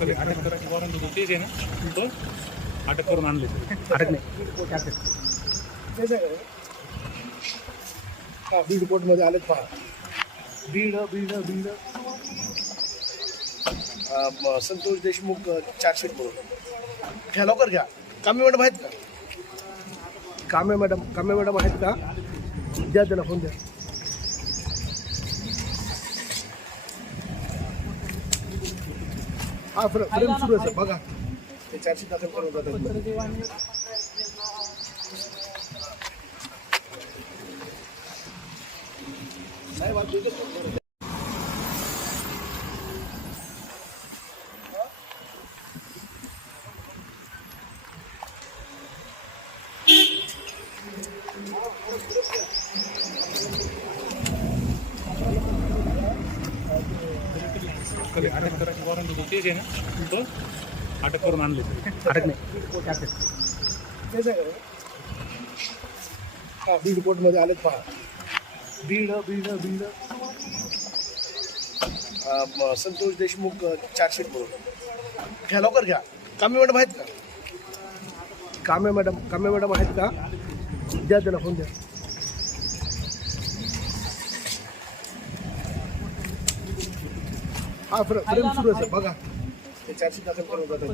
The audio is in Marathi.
अटक करायची वॉरंट होतं तेच आहे ना, तो अटक करून आणले. अटक नाही तेच आहे का बीड कोर्टमध्ये आलेत पहा. बीड बीड बीड संतोष देशमुख चार्जशीट म्हणून घ्या, लवकर घ्या. कामे मॅडम आहेत का? कामे मॅडम आहेत का? द्या त्याला फोन द्या. हा फ्रेम सुरू आहे बघा. ते चार्जशीट दाखल करून जातात. साहेब आज देतो. अटक करायची वॉरंट होतं तेच आहे ना, तो अटक करून आणले. अटक नाही तेच आहे का बीड कोर्टमध्ये आलेत पहा. बीड बीड बीड संतोष देशमुख चार्जशीट म्हणून घ्या, लवकर घ्या. कामे मॅडम आहेत का? कामे मॅडम आहेत का? द्या त्याला फोन द्या. हा फ्रेम सुरू आहे बघा. ते चार्जशीट दाखल करून जातात.